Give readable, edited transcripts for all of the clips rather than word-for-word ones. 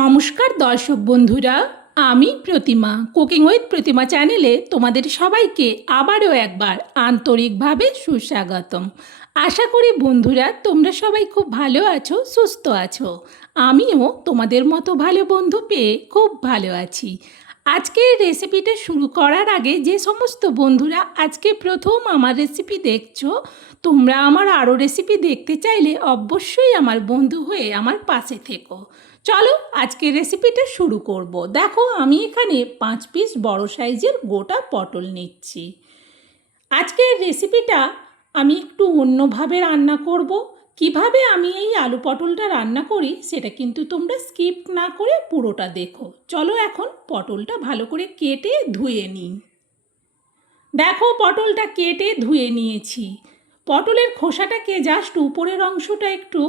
নমস্কার দর্শক বন্ধুরা, আমি প্রতিমা কুকিং উইথ প্রতিমা চ্যানেলে তোমাদের সবাইকে আবারও একবার আন্তরিকভাবে সুস্বাগতম। আশা করি বন্ধুরা তোমরা সবাই খুব ভালো আছো, সুস্থ আছো। আমিও তোমাদের মতো ভালো বন্ধু পেয়ে খুব ভালো আছি। আজকের রেসিপিটা শুরু করার আগে যে সমস্ত বন্ধুরা আজকে প্রথম আমার রেসিপি দেখছো, তোমরা আমার আরও রেসিপি দেখতে চাইলে অবশ্যই আমার বন্ধু হয়ে আমার পাশে থেকো। চলো আজকের রেসিপিটা শুরু করব। দেখো আমি এখানে 5 পিস বড় সাইজের গোটা পটল নিচ্ছি। আজকের রেসিপিটা আমি একটু অন্যভাবে রান্না করব। কিভাবে আমি এই আলু পটলটা রান্না করি সেটা কিন্তু তোমরা স্কিপ না করে পুরোটা দেখো। চলো এখন পটলটা ভালো করে কেটে ধুয়ে নিই। দেখো পটলটা কেটে ধুয়ে নিয়েছি। পটলের খোসাটাকে জাস্ট উপরের অংশটা একটু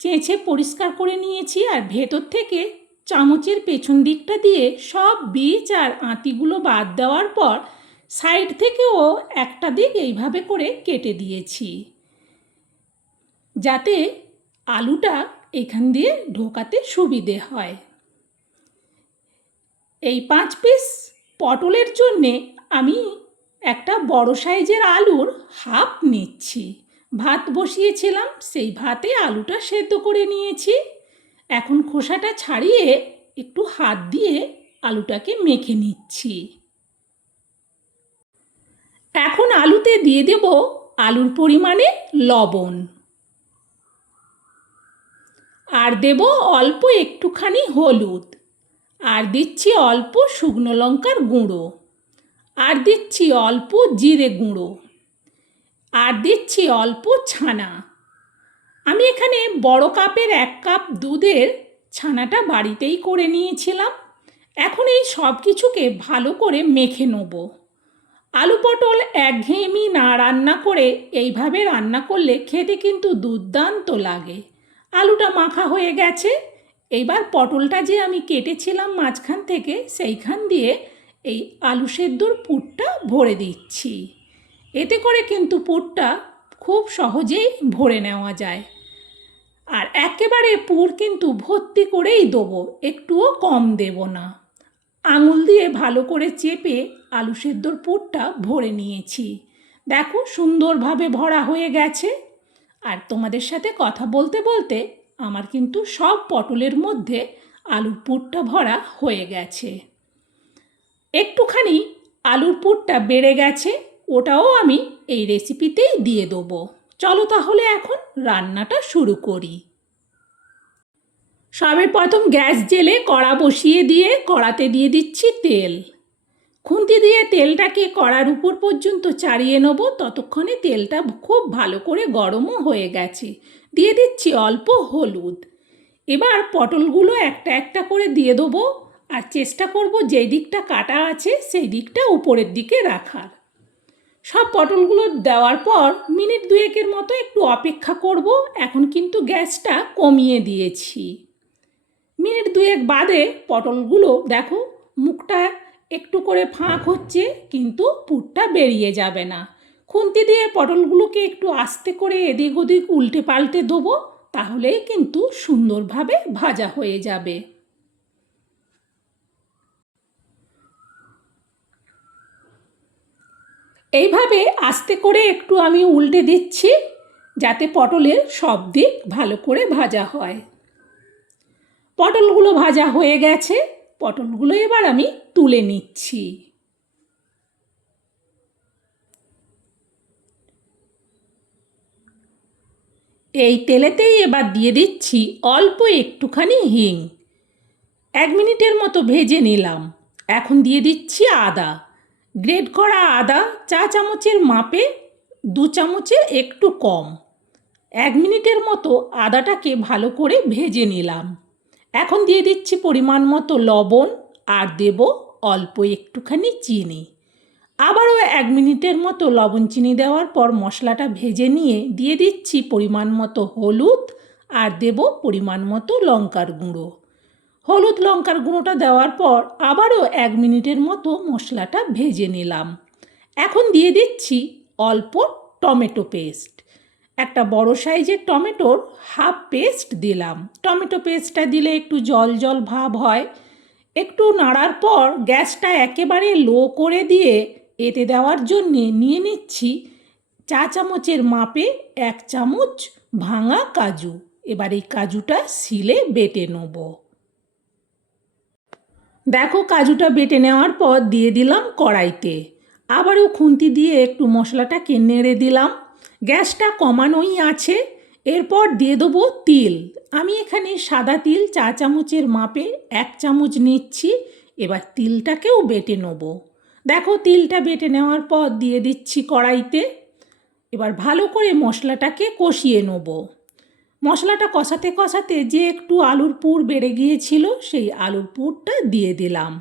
চেঁচে পরিষ্কার করে নিয়েছি, আর ভেতর থেকে চামচের পেছন দিকটা দিয়ে সব বীজ আর আঁতিগুলো বাদ দেওয়ার পর সাইড থেকেও একটা দিক এইভাবে করে কেটে দিয়েছি, যাতে আলুটা এখান দিয়ে ঢোকাতে সুবিধে হয়। এই 5 পিস পটলের জন্যে আমি একটা বড় সাইজের আলুর হাফ নিচ্ছি। ভাত বসিয়েছিলাম, সেই ভাতে আলুটা সেদ্ধ করে নিয়েছি। এখন খোসাটা ছাড়িয়ে একটু হাত দিয়ে আলুটাকে মেখে নিচ্ছি। এখন আলুতে দিয়ে দেব আলুর পরিমাণে লবণ, আর দেব অল্প একটুখানি হলুদ, আর দিচ্ছি অল্প শুকনো লঙ্কার গুঁড়ো, আর দিচ্ছি অল্প জিরে গুঁড়ো, আর দিচ্ছি অল্প ছানা। আমি এখানে বড় কাপের 1 কাপ দুধের ছানাটা বাড়িতেই করে নিয়েছিলাম। এখন এই সব কিছুকে ভালো করে মেখে নেব। আলু পটল একঘেয়েমি না রান্না করে এইভাবে রান্না করলে খেতে কিন্তু দুর্দান্ত লাগে। আলুটা মাখা হয়ে গেছে। এইবার পটলটা যে আমি কেটেছিলাম মাঝখান থেকে, সেইখান দিয়ে এই আলু সেদ্ধর পুরটা ভরে দিচ্ছি। এতে করে কিন্তু পুরটা খুব সহজেই ভরে নেওয়া যায়। আর একেবারে পুর কিন্তু ভর্তি করেই দেবো, একটুও কম দেব না। আঙুল দিয়ে ভালো করে চেপে আলু সেদ্ধর পুরটা ভরে নিয়েছি। দেখো সুন্দরভাবে ভরা হয়ে গেছে। আর তোমাদের সাথে কথা বলতে বলতে আমার কিন্তু সব পটলের মধ্যে আলুর পুরটা ভরা হয়ে গেছে। একটুখানি আলুর পুরটা বেড়ে গেছে, ওটাও আমি এই রেসিপিতেই দিয়ে দেবো। চলো তাহলে এখন রান্নাটা শুরু করি। সবে প্রথম গ্যাস জেলে কড়া বসিয়ে দিয়ে কড়াতে দিয়ে দিচ্ছি তেল। খুন্তি দিয়ে তেলটাকে কড়ার উপর পর্যন্ত চাড়িয়ে নেব, ততক্ষণে তেলটা খুব ভালো করে গরমও হয়ে গেছে। দিয়ে দিচ্ছি অল্প হলুদ। এবার পটলগুলো একটা একটা করে দিয়ে দেবো, আর চেষ্টা করব যেই দিকটা কাটা আছে সেই দিকটা উপরের দিকে রাখার। সব পটলগুলো দেওয়ার পর মিনিট 2-এর মতো একটু অপেক্ষা করব। এখন কিন্তু গ্যাসটা কমিয়ে দিয়েছি। মিনিট 2 বাদে পটলগুলো দেখো মুখটা একটু করে ফাঁক হচ্ছে, কিন্তু পুরটা বেরিয়ে যাবে না। খুন্তি দিয়ে পটলগুলোকে একটু আস্তে করে এদিক ওদিক উল্টে পাল্টে দেবো, তাহলেই কিন্তু সুন্দরভাবে ভাজা হয়ে যাবে। এইভাবে আস্তে করে একটু আমি উল্টে দিচ্ছি, যাতে পটলের সব দিক ভালো করে ভাজা হয়। পটলগুলো ভাজা হয়ে গেছে, পটলগুলো এবার আমি তুলে নিচ্ছি। এই তেলেতেই এবার দিয়ে দিচ্ছি অল্প একটুখানি হিং। 1 মিনিটের মতো ভেজে নিলাম। এখন দিয়ে দিচ্ছি আদা, গ্রেট করা আদা, চা চামচের মাপে 2 চামচের একটু কম। 1 মিনিটের মতো আদাটাকে ভালো করে ভেজে নিলাম। এখন দিয়ে দিচ্ছি পরিমাণ মতো লবণ, আর দেব অল্প একটুখানি চিনি। আবারও 1 মিনিটের মতো লবণ চিনি দেওয়ার পর মশলাটা ভেজে নিয়ে দিয়ে দিচ্ছি পরিমাণ মতো হলুদ, আর দেব পরিমাণ মতো লঙ্কার গুঁড়ো। হলুদ লঙ্কার গুঁড়োটা দেওয়ার পর আবারও 1 মিনিটের মতো মশলাটা ভেজে নিলাম। এখন দিয়ে দিচ্ছি অল্প টমেটো পেস্ট। একটা বড় সাইজের টমেটোর হাফ পেস্ট দিলাম। টমেটো পেস্টটা দিলে একটু জল জল ভাব হয়। একটু নাড়ার পর গ্যাসটা একেবারে লো করে দিয়ে এতে দেওয়ার জন্যে নিয়ে নিচ্ছি চা চামচের মাপে 1 চামচ ভাঙা কাজু। এবার এই কাজুটা শিলে বেটে নেব। দেখো কাজুটা বেটে নেওয়ার পর দিয়ে দিলাম কড়াইতে। আবারও খুন্তি দিয়ে একটু মশলাটাকে নেড়ে দিলাম। গ্যাসটা কমানোই আছে। এরপর দিয়ে দেবো তিল। আমি এখানে সাদা তিল চা চামচের মাপে 1 চামচ নিচ্ছি। এবার তিলটাকেও বেটে নেব। দেখো তিলটা বেটে নেওয়ার পর দিয়ে দিচ্ছি কড়াইতে। এবার ভালো করে মশলাটাকে কষিয়ে নেব। মশলাটা কষাতে কষাতে যে একটু আলুর পুর বেড়ে গিয়েছিল সেই আলুর পুরটা দিয়ে দিলাম।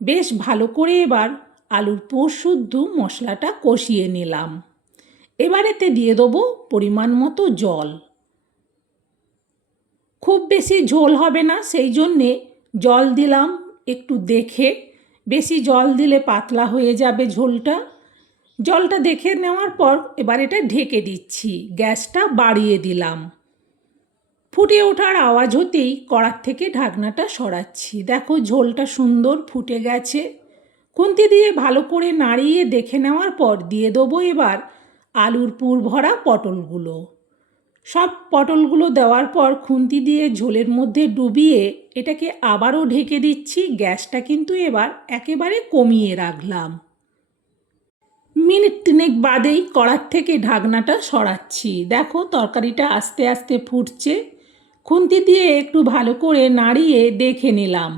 বেশ ভালো করে এবার আলুর পুর শুদ্ধ মশলাটা কষিয়ে নিলাম। এবার এতে দিয়ে দেবো পরিমাণ মতো জল। খুব বেশি ঝোল হবে না, সেই জন্যে জল দিলাম একটু দেখে। বেশি জল দিলে পাতলা হয়ে যাবে ঝোলটা। জলটা দেখে নেওয়ার পর এবার এটা ঢেকে দিচ্ছি। গ্যাসটা বাড়িয়ে দিলাম। ফুটে ওঠার আওয়াজ হতেই কড়ার থেকে ঢাকনাটা সরাচ্ছি। দেখো ঝোলটা সুন্দর ফুটে গেছে। খুন্তি দিয়ে ভালো করে নাড়িয়ে দেখে নেওয়ার পর দিয়ে দেবো এবার আলুর পুর ভরা পটলগুলো। সব পটলগুলো দেওয়ার পর খুন্তি দিয়ে ঝোলের মধ্যে ডুবিয়ে এটাকে আবারও ঢেকে দিচ্ছি। গ্যাসটা কিন্তু এবার একেবারে কমিয়ে রাখলাম। মিনিট 3 বাদেই কড়ার থেকে ঢাকনাটা সরাচ্ছি। দেখো তরকারিটা আস্তে আস্তে ফুটছে। খুন্তি দিয়ে একটু ভালো করে নাড়িয়ে দেখে নিলাম।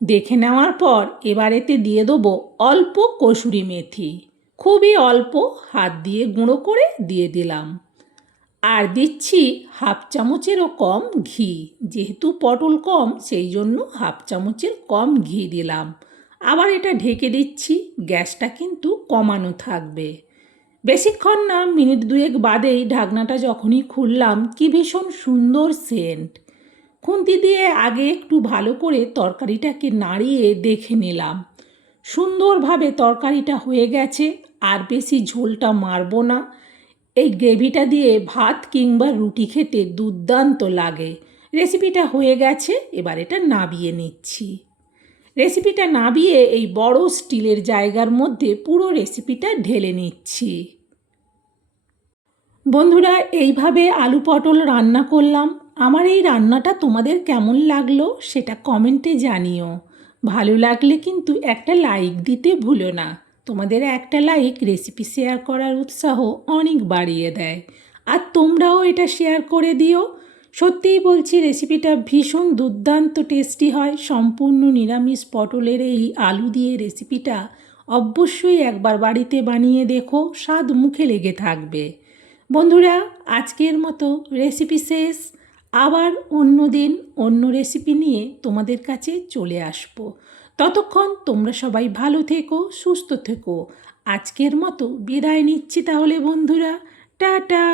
দেখে নেওয়ার পর এবার এতে দিয়ে দেবো অল্প কসুরি মেথি। খুবই অল্প, হাত দিয়ে গুঁড়ো করে দিয়ে দিলাম। আর দিচ্ছি হাফ চামচেরও কম ঘি। যেহেতু পটল কম সেই জন্য হাফ চামচের কম ঘি দিলাম। আবার এটা ঢেকে দিচ্ছি। গ্যাসটা কিন্তু কমানো থাকবে। বেশিক্ষণ না, মিনিট 2 বাদেই ঢাকনাটা যখনই খুললাম কি ভীষণ সুন্দর সেন্ট। খুন্তি দিয়ে আগে একটু ভালো করে তরকারিটাকে নাড়িয়ে দেখে নিলাম। সুন্দরভাবে তরকারিটা হয়ে গেছে। আর বেশি ঝোলটা মারবো না। এই গ্রেভিটা দিয়ে ভাত কিংবা রুটি খেতে দুর্দান্ত লাগে। রেসিপিটা হয়ে গেছে। এবার এটা নাবিয়ে নিচ্ছি। রেসিপিটা নাবিয়ে এই বড় স্টিলের জায়গার মধ্যে পুরো রেসিপিটা ঢেলে নিচ্ছি। বন্ধুরা এইভাবে আলু পটল রান্না করলাম। আমার এই রান্নাটা তোমাদের কেমন লাগলো সেটা কমেন্টে জানিও। ভালো লাগলে কিন্তু একটা লাইক দিতে ভুলো না। তোমাদের একটা লাইক রেসিপি শেয়ার করার উৎসাহ অনেক বাড়িয়ে দেয়। আর তোমরাও এটা শেয়ার করে দিও। সত্যিই বলছি রেসিপিটা ভীষণ দুর্দান্ত টেস্টি হয়। সম্পূর্ণ নিরামিষ পটলের এই আলু দিয়ে রেসিপিটা অবশ্যই একবার বাড়িতে বানিয়ে দেখো, স্বাদ মুখে লেগে থাকবে। বন্ধুরা আজকের মতো রেসিপি শেষ। আবার অন্য দিন অন্য রেসিপি নিয়ে তোমাদের কাছে চলে আসব। ততক্ষণ তোমরা সবাই ভালো থেকো, সুস্থ থেকো। আজকের মতো বিদায় নিচ্ছি তাহলে বন্ধুরা। টাটা।